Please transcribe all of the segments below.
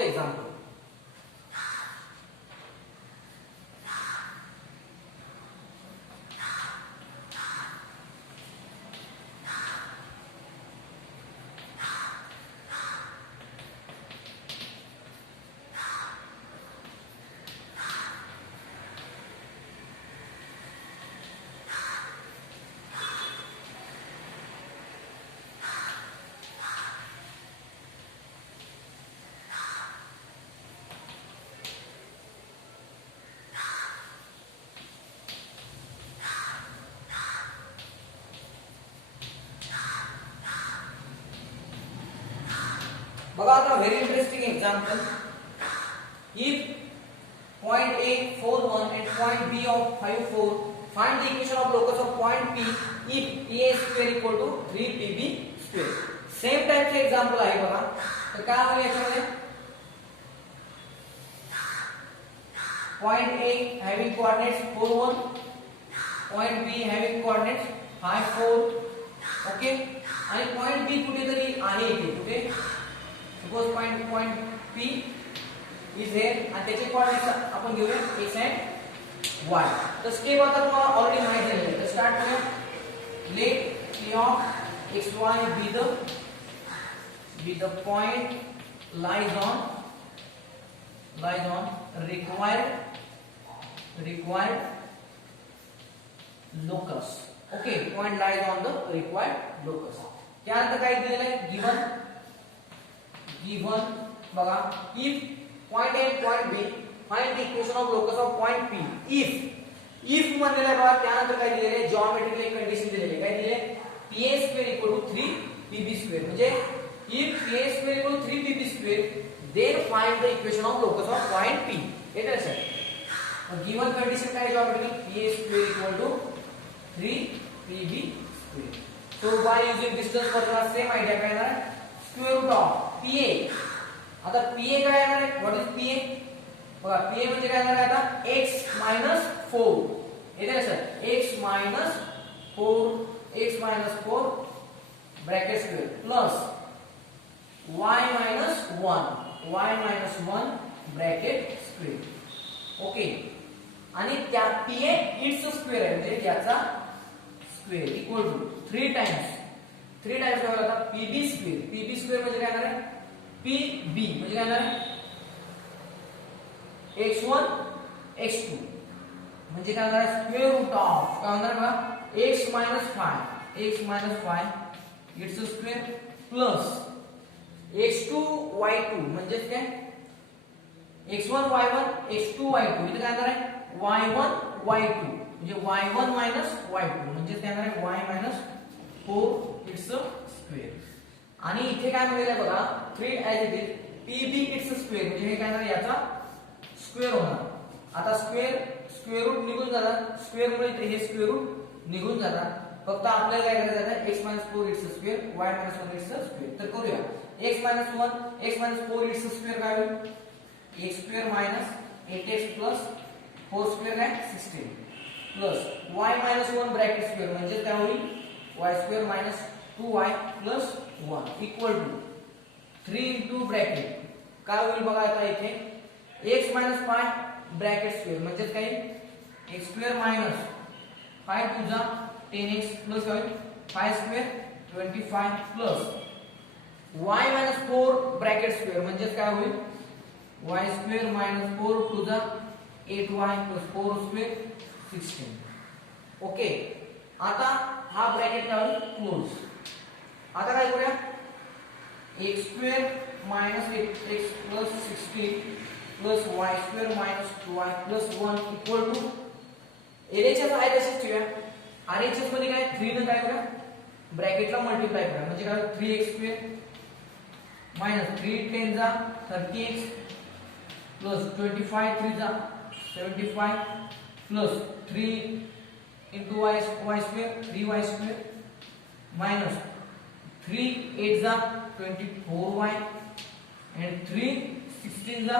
example. बघा आता very interesting example. If point A 4 1 and point B of 5 4, find the equation of locus of point P if PA square equal to 3PB square. Same टाइपचे example आहे बघा. तर काय होईल याच्यामध्ये point A having coordinates 4 1, point B having coordinates 5 4. Okay, आणि point B कुठेतरी आहे इथे. कुठे suppose point P is here आणि त्याचे कोऑर्डिनेट्स आपण घेऊया x and y. तर स्टेप आता तुम्हाला ऑलरेडी माहिती आहे. तर स्टार्ट करूया. Let p of xy be the point lies on required locus. Okay, point lies on the required locus. त्यानंतर काय दिलेलं आहे गिवन बघा. if point A point B, find the equation of locus of point P if म्हणलेलं आहे बघा. त्यानंतर काय दिलेलं आहे जिओमेट्रिकल कंडिशन दिलेली आहे. काय दिले PA square equal to 3PB square. म्हणजे if PA square equal to 3PB square, then find the equation of locus of point P. हे तर गिवन कंडिशन काय geometrical PA square equal to 3PB square. So by using distance formula same idea काय येणार square root of PA. आता PA काय येणार आहे. What is PA बघा. PA म्हणजे काय येणार आहे आता x - 4. येते ना sir x - 4 bracket square plus y - 1 bracket square. Okay, आणि त्या PA इट्स स्क्वेअर आहे म्हणजे त्याचा स्क्वेअर इक्वल टू 3 टाइम्स काय होईल आता PB स्क्वेअर म्हणजे काय येणार आहे PB म्हणजे काय येणार x1 x2 म्हणजे काय येणार स्क्वेअर रूट ऑफ काय होणार बघा x - 5 it's square plus x2 y2 म्हणजे काय x1 y1 x2 y2 इथे काय येणार आहे y1 y2 म्हणजे y1 - y2 म्हणजे काय येणार आहे y - 4 इट्स स्क्वेअर. आणि इथे काय म्हणलेलं आहे बघा 3 as it is PB it's square म्हणजे हे काय होणार याचा स्क्वेअर होणार. आता स्क्वेअर रूट निघून जाणार. स्क्वेअर मुळे हे स्क्वेअर रूट निघून जाणार. फक्त आपल्याला काय करायचं आहे x - 4 it's square y - 1 it's square. तर करूया x - 1 4 इट्स स्क्वेअर काय होईल x² - 8x plus 4 square काय 16 प्लस y - 1 ब्रॅकेट स्क्वेअर म्हणजे काय होईल y² - 2y plus 1 equal to 3 into bracket काय होईल बघा. आता इथे x - 5 ब्रॅकेट स्क्वेअर म्हणजे काय x² - 5 to the 10x plus काय 5 square 25 plus y - 4 bracket square म्हणजे काय होईल y² - 4 to the 8y plus 4 square 16. Okay, आता हा ब्रॅकेट काय होईल क्लोज. आता काय करूया x² - 8x plus 16 plus y² - 2y plus 1 equal to LHS आहे तसेच ठेवूया. RHS मध्ये काय 3 ने काय करूया ब्रॅकेटला मल्टिप्लाय करूया म्हणजे काय 3x² - 3 10 जा 30x plus 25 3 जा 75 plus 3 into y square 3y² minus 3 8 जा 24y and 3 16 जा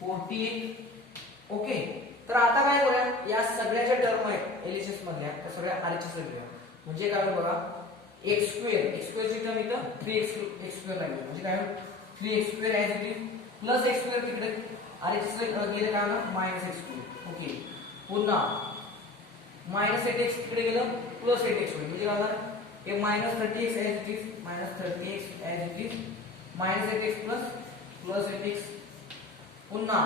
48. ओके, तर आता काय करूया या सगळ्याच्या टर्म आहेत एलएचएस मधल्या त्या सगळ्या आरएचएस घेऊया. म्हणजे काय होईल बघा x² ची टर्म इथं 3x² लागेल म्हणजे काय होईल 3x² as it is plus x² तिकडे आणि गेलं काय ना -x². ओके, पुन्हा -8x तिकडे गेलं प्लस 8x म्हणजे काय होणार हे -30x as it is -30x as it is -8x plus 8x पुन्हा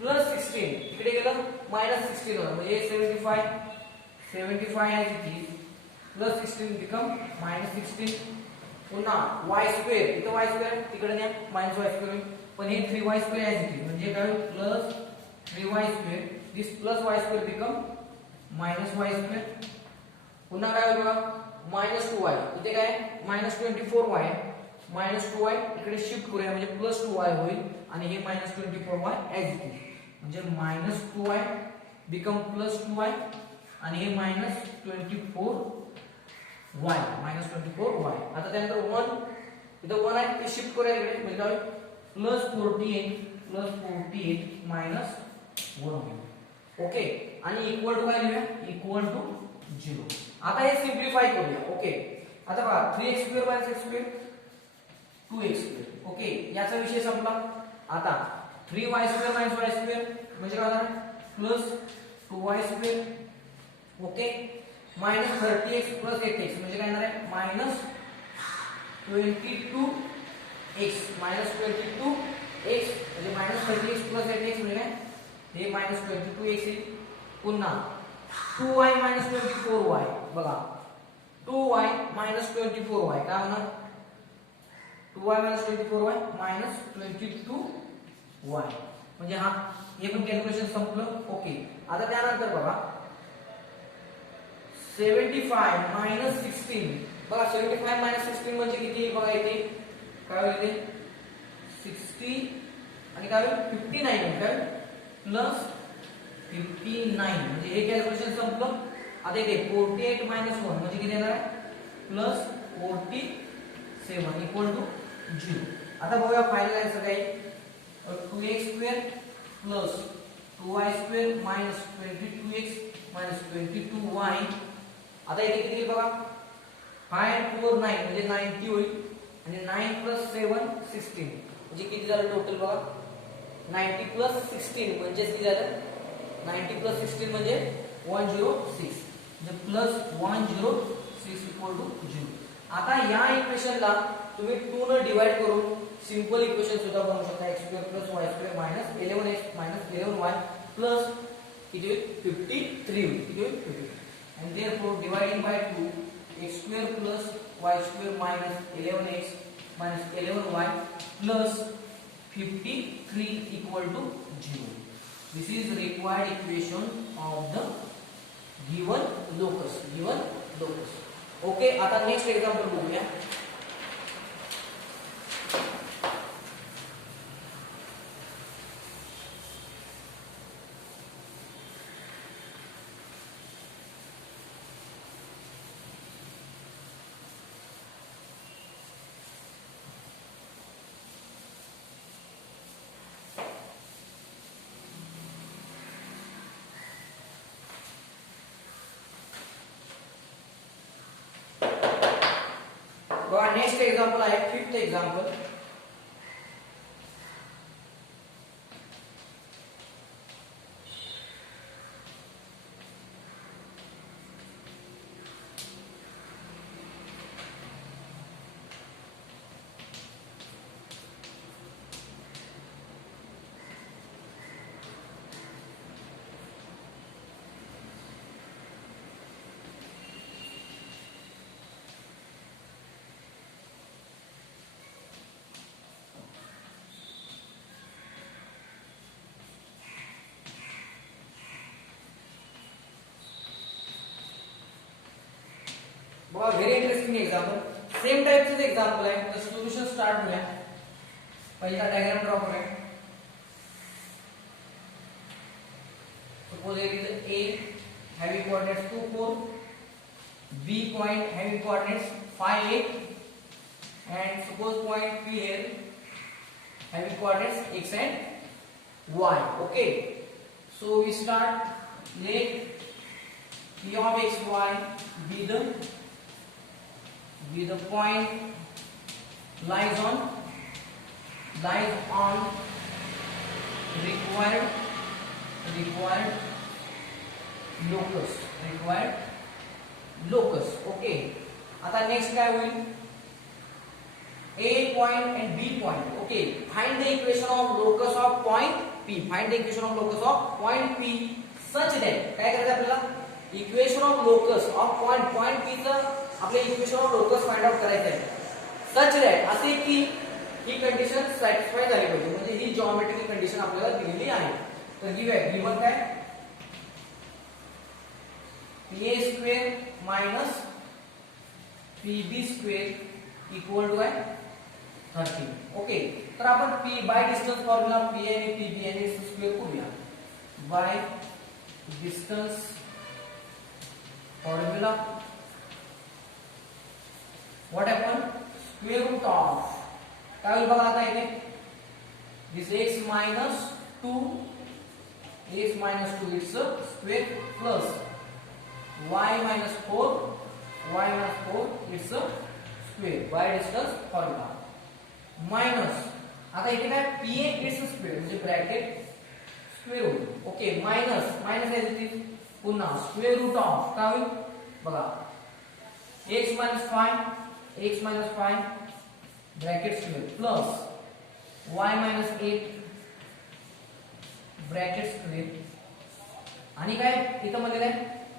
+16 तिकडे गेलं -16 होणार म्हणजे 75 as it is +16 become -16 पुन्हा y² इथं y² तिकडे न्या -y² होईल पण हे 3y² as it is म्हणजे काय होईल +3y² this +y² become -y². पुन्हा काय होईल बघा -2y इथे काय -24y -2y इकडे शिफ्ट करूया म्हणजे +2y होईल आणि हे -24y as it is म्हणजे -2y become +2y आणि हे -24y आता त्यानंतर 1 इथं 1 आहे ते शिफ्ट करूया इकडे म्हणजे काय +48 -1 होईल. ओके, आणि इक्वल टू काय लिहूया इक्वल टू 0. आता हे सिम्प्लिफाय करूया. ओके, आता बघा 3x² x² 2x². ओके, याचा विषय संपला. आता 3y² y² म्हणजे काय होणार +2y². ओके, -30x + 8x म्हणजे काय येणार आहे -22x म्हणजे -30x + 8x म्हणजे काय हे -22x येईल. पुन्हा 2y - 24y बघा 2y - 24y काय होणार 2y - 24y -22y म्हणजे हा हे पण कॅल्क्युलेशन संपलं. ओके, आता त्यानंतर बघा 75 - 16 बघा 75 - 16 म्हणजे किती बघा इथे काय होईल इथे 60 आणि काय होईल 59 काय +59 म्हणजे हे कॅल्क्युलेशन संपलं. आता इथे 48 - 1 म्हणजे किती येणार आहे +47 = 0. आता बघूया फायनल आन्सर काय 2x² + 2y² - 22x - 22y. आता इथे किती बघा 5 + 4 9 म्हणजे 90 होईल आणि 9 + 7 16 म्हणजे किती झालं टोटल बघा 90 + 16 म्हणजे किती झालं 90 + 16 म्हणजे 106 म्हणजे +106 = 0. आता या इक्वेशनला तुम्ही 2 ने डिवाइड करून सिंपल इक्वेशन सुद्धा बनवू शकता x² + y² - 11x - 11y plus किती होईल 53 होईल किती होईल 53 and therefore dividing by 2 x² + y² - 11x - 11y plus 53 = 0. This is the required equation of the given locus. Okay, आता नेक्स्ट एक्झाम्पल बघूया. नेक्स्ट एक्झाम्पल आहे 5th एक्झाम्पल. बघा व्हेरी इंटरेस्टिंग एक्झाम्पल. सेम टाइपचं एक्झाम्पल आहे. तर सोल्युशन स्टार्ट करूया. पहिला diagram draw करूया. Suppose it is A having coordinates 2 4, B point having coordinates 5 8 and suppose point P here having coordinates x and y. Okay, so we start. Let P of x y be the point lies on lies on required locus. Okay, आता next काय होईल, A point and B point. Okay, find the equation of locus of point P. Find the equation of locus of point P such that काय करायचं आपल्याला, equation of locus of point P चं आपल्या equation of locus find out करायचं आहे. Such that असे की ही condition satisfy झाली पाहिजे, म्हणजे ही जिओमेट्रिकल कंडिशन आपल्याला दिलेली आहे. तर गिवन काय, PA square minus PB square equal to काय 13. ओके, तर आपण P by distance formula PA आणि PB यांचे स्क्वेअर करूया. By distance formula what happen, square root of काय होईल बघा आता इथे, this x minus 2 it's square plus y minus 4 it's square by distance formula minus आता इथे काय PA इट्स स्क्वेअर म्हणजे ब्रॅकेट स्क्वेअर होईल. ओके, मायनस याची पुन्हा स्क्वेअर रूट ऑफ काय होईल बघा, x minus 5 bracket square plus y minus 8 bracket square आणि काय इथं मध्ये काय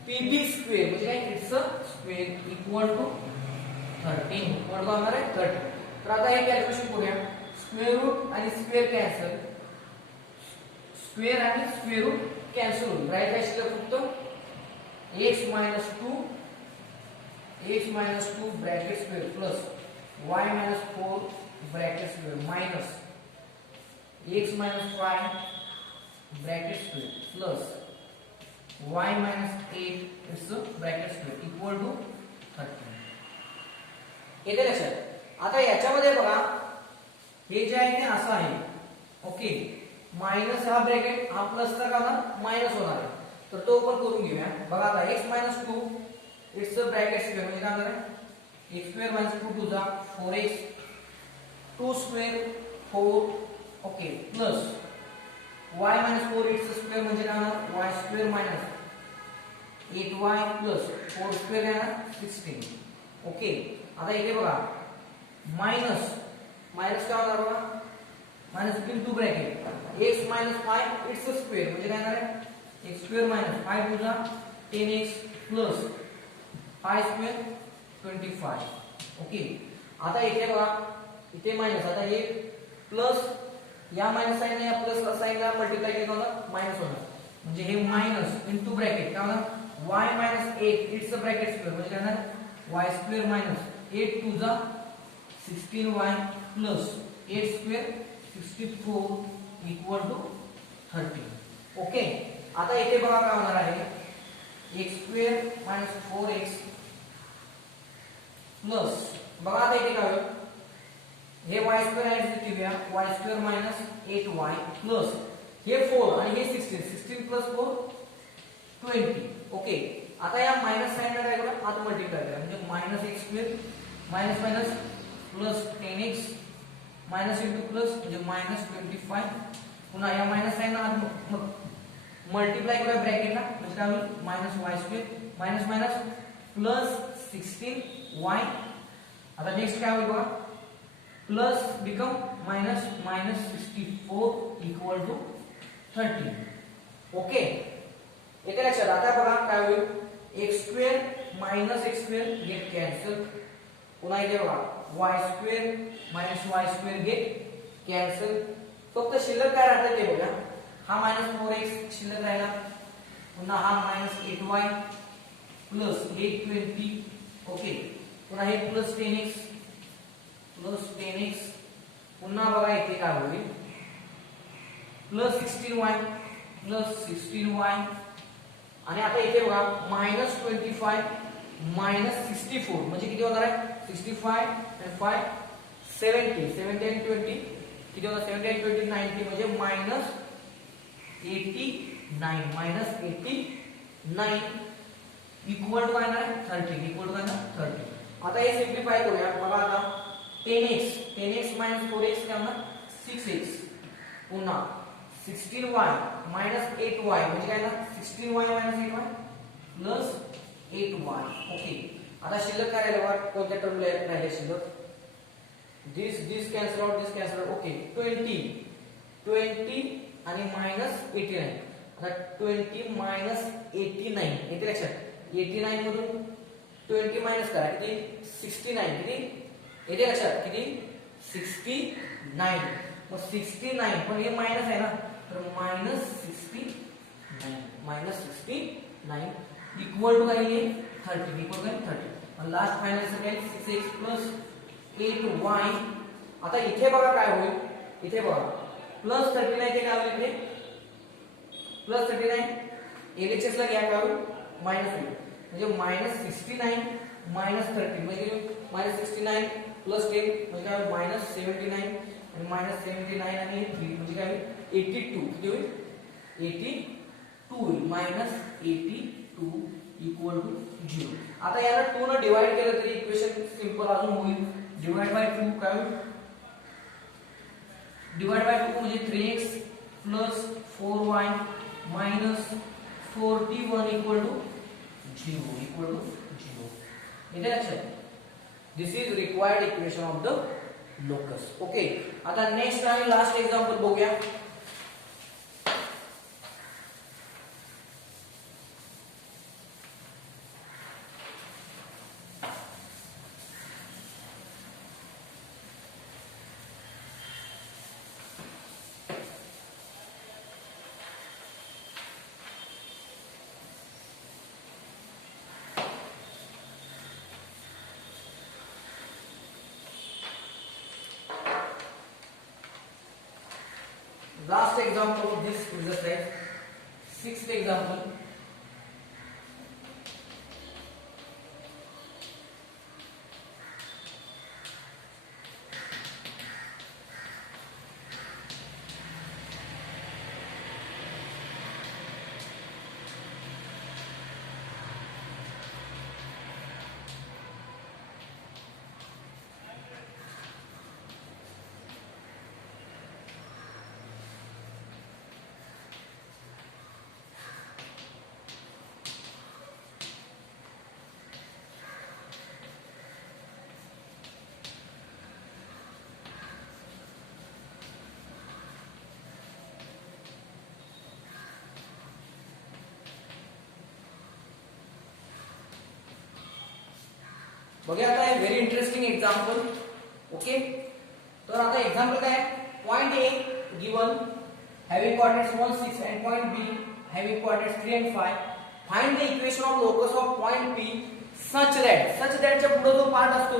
PB स्क्वेअर म्हणजे काय it's square equal to 13 equal to होणार आहे 30. तर आता हे कॅल्क्युलेशन करूया, स्क्वेअर रूट आणि स्क्वेअर कॅन्सल, स्क्वेअर आणि स्क्वेअर रूट कॅन्सल होईल, राईट काय शिल्लक फक्त x minus 2 bracket square plus y minus 4 bracket square minus x minus 5 bracket square plus y minus 8 it's bracket square equal to 13. येते लक्षात. आता याच्यामध्ये बघा हे जे आहे ते असं आहे. ओके, मायनस हा ब्रॅकेट हा प्लसचा का मायनस होणार आहे, तर तो पण करून घेऊया. बघा आता x minus 2 it's bracket square म्हणजे काय होणार आहे, x स्क्वेअर minus 2 टू जा 4x 2 square 4. Okay, plus y minus 4 it's square म्हणजे काय होणार, y square minus 8y plus 4 square आहे ना 16. ओके, आता इथे बघा मायनस काय होणार बघा, minus into bracket x minus 5 it's square म्हणजे काय होणार आहे, x स्क्वेअर minus 5 टू जा 10x प्लस 5 स्क्वेअर 25. ओके, आता इथे बघा इथे मायनस, आता हे प्लस या मायनस साइन या प्लस साइनला मल्टिप्लाय केलं होणार मायनस होणार, म्हणजे हे मायनस इनटू ब्रॅकेट काय होणार y minus 8 it's bracket square म्हणजे काय होणार y स्क्वेअर minus 8 टू जा 16y plus 8 square 64 equal to 30. Okay, आता इथे बघा काय होणार आहे, x square minus 4x plus बघा आता इथे काय होईल, हे y स्क्वेअर ऍड ठेवूया, y square minus 8y plus हे 4 आणि हे 16 प्लस 4 20. ओके, आता या मायनस साइनला काय करा आत मल्टिप्लाय करा म्हणजे minus x square minus plus 10x minus into plus म्हणजे मायनस 25. पुन्हा या मायनस साइनला आत मल्टिप्लाय करा ब्रॅकेटला म्हणजे काय होईल minus y square minus plus 16y. आता नेक्स्ट काय होईल बघा, plus become minus 64 equal to 30. Okay, एका लक्षात. आता बघा काय होईल, x square minus x square get cancel, पुन्हा इथे बघा y square minus y square get cancel. फक्त शिल्लक काय राहतं ते बघा, हा मायनस 4x शिल्लक राहिला, पुन्हा हा मायनस 8y प्लस 820. ओके, पुन्हा हे प्लस 10x पुन्हा बघा इथे काय होईल प्लस 16y आणि आता इथे बघा मायनस 25 मायनस 64 म्हणजे किती होणार आहे 65 and 5 70 70 and 20 किती होणार 70 and 20 90 म्हणजे मायनस 89 इक्वल टू काय ना 30 इक्वल टू काय ना 30. आता हे सिम्प्लिफाय करूया. बघा आता 10x minus 4x काय होणार 6x पुन्हा 16y मायनस 8y म्हणजे काय ना 16y minus 8y plus 8y. Okay, आता शिल्लक काय राहिलं बघा, कोणत्या टर्मला राहिले शिल्लक? दिस कॅन्सल आउट, दिस कॅन्सल आउट. ओके, 20 आणि मायनस 89. आता 20 मायनस 89 येते लक्षात. 89 मधून 20 मायनस करा किती 69. किती येते लक्षात? किती 69. मग 69 पण हे मायनस आहे ना, तर मायनस 69 इक्वल टू काय आहे 30. इक्वल काय 30. आणि लास्ट फायनल काय 6x प्लस 8y. आता इथे बघा काय होईल, इथे बघा प्लस 39 काय होईल इथे प्लस 39 एलएचएस ला घ्या काय होईल मायनस होईल. म्हणजे मायनस 69 मायनस 30 म्हणजे मायनस 69 प्लस 10 म्हणजे काय होईल मायनस 79 आणि मायनस 79 आणि 3 म्हणजे काय होईल 82. किती होईल 82 होईल. Minus 82 equal to 0. आता याला 2 ने डिवाइड केलं तरी इक्वेशन सिंपल अजून होईल. डिवाइड बाय 2 काय होईल, डिवाइड बाय 2 म्हणजे 3x plus 4y minus 41 equal to 0. Equal to 0. येते लक्षात. This is required equation of the locus. Okay, आता नेक्स्ट आणि लास्ट एक्झाम्पल बघूया. Last example of this exercise, sixth example. बघूया आता हे व्हेरी इंटरेस्टिंग एक्झाम्पल. ओके, तर आता एक्झाम्पल काय, point A given having coordinates 1 6 and point B having coordinates 3 and 5. Find the equation of locus of point P such that च्या पुढे जो part असतो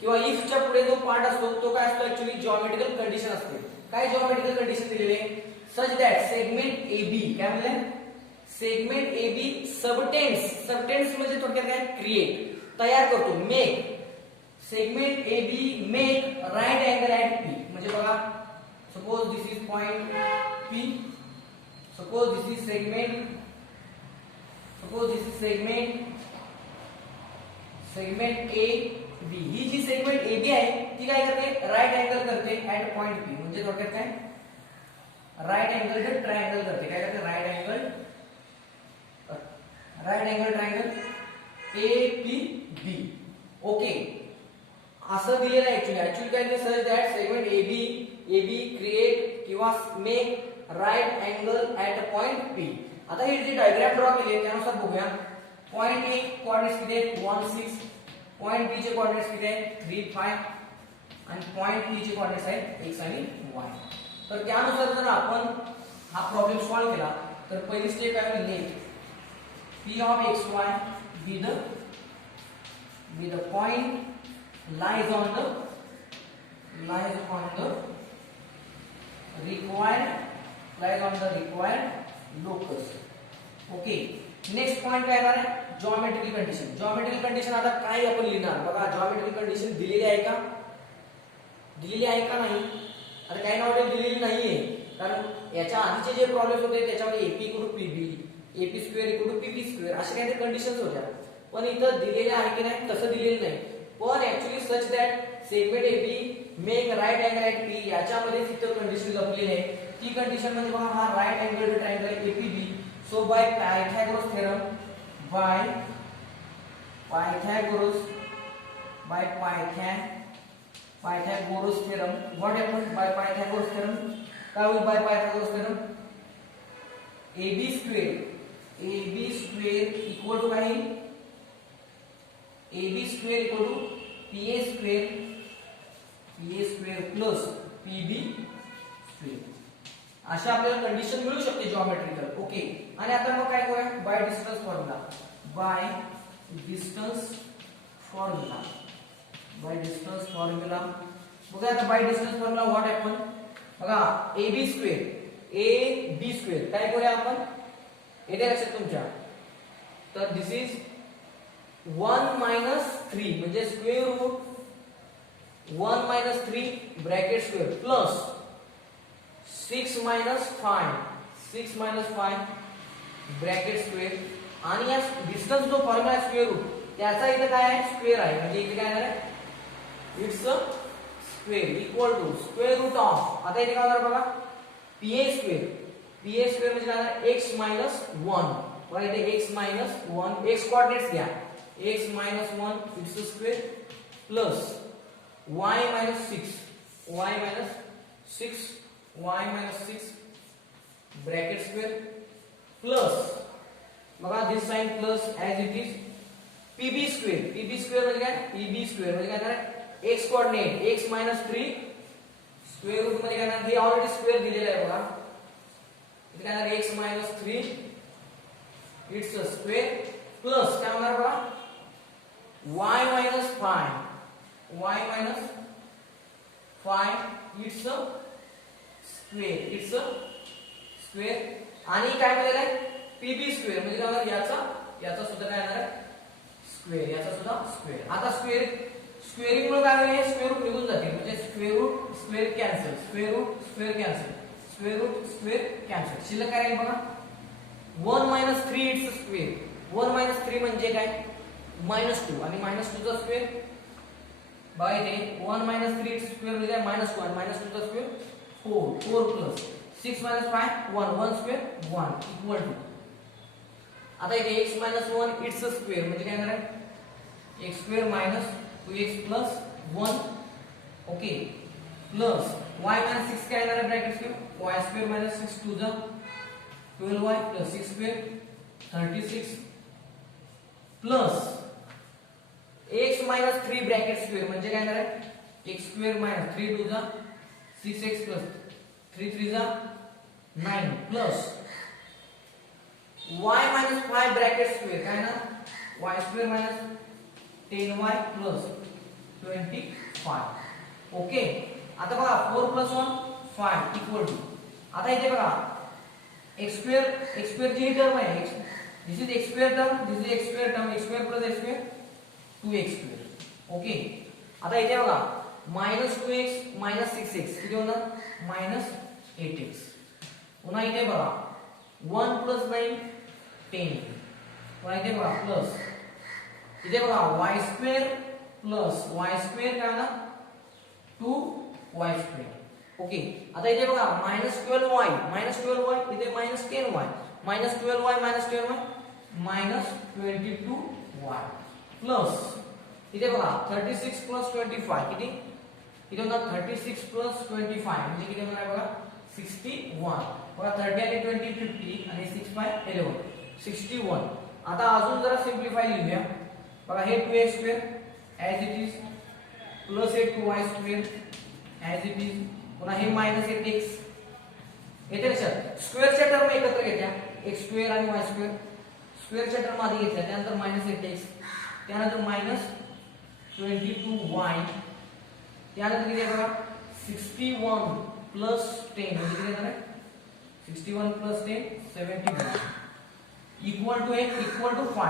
किंवा इफ च्या पुढे जो पार्ट असतो तो काय असतो ऍक्च्युअली जिओमेट्रिकल कंडिशन असते. काय जिओमेट्रिकल कंडिशन दिलेले such that सेगमेंट AB काय म्हणले सेगमेंट AB सबटेन्स म्हणजे थोडक्यात काय क्रिएट तयार करतो, make segment AB make right angle at P. म्हणजे बघा suppose this is point P, suppose this is segment AB. ही जी सेगमेंट AB आहे ती काय करते राइट अँगल करते ऍट पॉइंट P. म्हणजे थोडक्यात काय राइट अँगल ट्रायंगल करते. काय करते right angle triangle APB. Okay, असं दिलेलं आहे ऍक्च्युअली काय ते such that segment AB create किंवा make right angle at point P. आता ही जी डायग्राम ड्रॉ केली आहे त्यानुसार बघूया. पॉइंट A कोऑर्डिनेट्स किती आहेत 1 6, पॉइंट B चे कोऑर्डिनेट्स किती आहेत 3 5 आणि पॉइंट P चे कोऑर्डिनेट्स आहेत x आणि y. तर त्यानुसार जर आपण हा प्रॉब्लेम सॉल्व्ह केला तर पहिली स्टेप काय होईल P of xy with the point lies on the required locus. Okay, next point काय येणार आहे जिओमेट्रिकल कंडिशन. जिओमेट्रिकल कंडिशन आता काय आपण लिहिणार बघा. जिओमेट्रिकल कंडिशन दिलेली आहे का नाही. आता काही नाव दिलेली नाहीये कारण याच्या आधीचे जे प्रॉब्लेम्स होते त्याच्यामध्ये AP equal to PB, AP square equal to PB square अशा काही कंडिशन्स होत्या. पण इथं दिलेले आहे की नाही तसं दिलेलं नाही. पण actually such that segment AB make right angle at P, याच्यामध्ये इतर कंडिशन लपलेली आहे. ती कंडिशन म्हणजे बघा हा राईट अँगल ट्रायंगल आहे APB. So by Pythagoras theorem, by Pythagoras theorem, what happen by Pythagoras theorem? काय होईल by Pythagoras theorem? AB square equal to काय? AB square equal to PA square plus PB square. अशा आपल्याला condition मिळू शकते geometrical. Okay. आणि आता मग काय करूया? By distance formula. Bye distance formula बघा. आता bye distance formula what happen बघा. AB स्क्वेअर काय करूया आपण? येते लक्षात तुमच्या? तर दिस इज 1 minus 3 म्हणजे square root 1 minus 3 bracket square plus 6 minus 5 bracket square. आणि या डिस्टन्स जो फॉर्म्युला आहे स्क्वेअर रूट त्याचा इथे काय आहे? स्क्वेअर आहे. म्हणजे इथे काय आहे? It's a square equal to square root of. आता इथे काय होणार बघा? PA स्क्वेअर म्हणजे काय आहे? x minus 1. बघा इथे x minus 1 x कोऑर्डिनेट्स घ्या. x minus 1 it's a square plus y minus 6 bracket square plus बघा this sign plus as it is PB square म्हणजे काय? PB स्क्वेअर म्हणजे काय आहे? x coordinate x minus 3 square root मध्ये काय आहे? हे ऑलरेडी स्क्वेअर दिलेलं आहे बघा. इथे काय आहे? x minus 3 it's a square plus काय होणार बघा? y minus 5 it's a square. आणि काय मिळालं आहे? PB स्क्वेअर म्हणजे काय होणार? याचा सुद्धा काय येणार आहे? स्क्वेअर. याचा सुद्धा स्क्वेअर. आता स्क्वेअरिंग मुळे काय होईल? स्क्वेअर रूट निघून जातील. म्हणजे स्क्वेअर कॅन्सल शिल्लक काय राहील बघा? 1 minus 3 it's a square. 1 minus 3 म्हणजे काय? -2 आणि -2 चा स्क्वेअर बघा इथे 1 minus 3 इट्स स्क्वेअर म्हणजे काय? -2 आणि -2 चा स्क्वेअर 4 प्लस 6 minus 5 1 स्क्वेअर 1 इक्वल टू. आता इथे x minus 1 it's a square म्हणजे काय येणार आहे? x square minus 2x plus 1 okay plus y minus 6 काय येणार आहे? Bracket square y square minus 6 2 जा 12y plus 6 square 36 plus x minus 3 bracket square म्हणजे काय येणार आहे? x स्क्वेअर minus 3 2 जा 6x plus 3 3 जा 9 plus y minus 5 bracket square काय ना? y square minus 10y plus 25 okay. आता बघा 4 plus 1 5 इक्वल टू. आता इथे बघा x स्क्वेअर ची टर्म आहे. This is x square term x square plus x square 2x square okay. आता इथे बघा -2x -6x किती होणार? -8x. पुन्हा इथे बघा 1 plus 9 10. पुन्हा इथे बघा प्लस इथे बघा y स्क्वेअर काय ना 2y स्क्वेअर ओके. आता इथे बघा -12y इथे -10y -12y -22y प्लस इथे बघा 36 plus 25 किती? इथे होणार 36 plus 25 म्हणजे किती होणार आहे बघा? 61. बघा 30 आणि 20 50 आणि 6 by 11 61. आता अजून जरा सिम्प्लिफाय लिहूया बघा. हे 2x square as it is plus हे 2y square as it is पुन्हा हे -8x. येते लक्षात? स्क्वेअरच्या टर्म एकत्र घ्यायच्या x स्क्वेअर आणि y स्क्वेअर. स्क्वेअरच्या टर्म आधी घेतल्या त्यानंतर -8x त्यानंतर -22y त्यानंतर किती आहे बघा 61 plus 10 म्हणजे किती येणार आहे? 61 plus 10 71 equal to 5 काय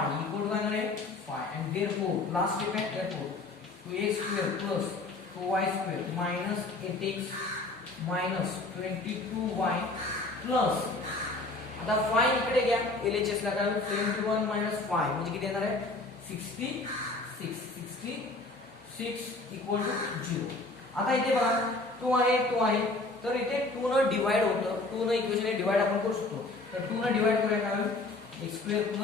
येणार आहे? 5 and therefore last step आहे therefore 2x square plus 2y square minus 8x minus 22y plus आता 5 इकडे घ्या LHS ला काय 71 minus 5 म्हणजे किती येणार आहे? 66 equal to 0. आता इथे बघा 2 आहे तर इथे 2 न डिवाइड होतं, 2 न इक्वेशन डिवाइड आपण करू शकतो. तर 2 न डिवाइड करूया काय होईल x² +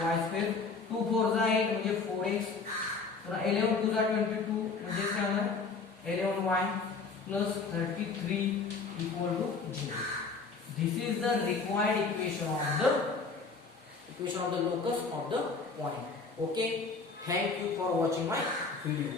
y². 2 4 जा 8 म्हणजे 4x. तर 11 2 जा 22 म्हणजे काय होणार 11y + 33 = 0. This is the required equation of the locus of the point. Okay, thank you for watching my video.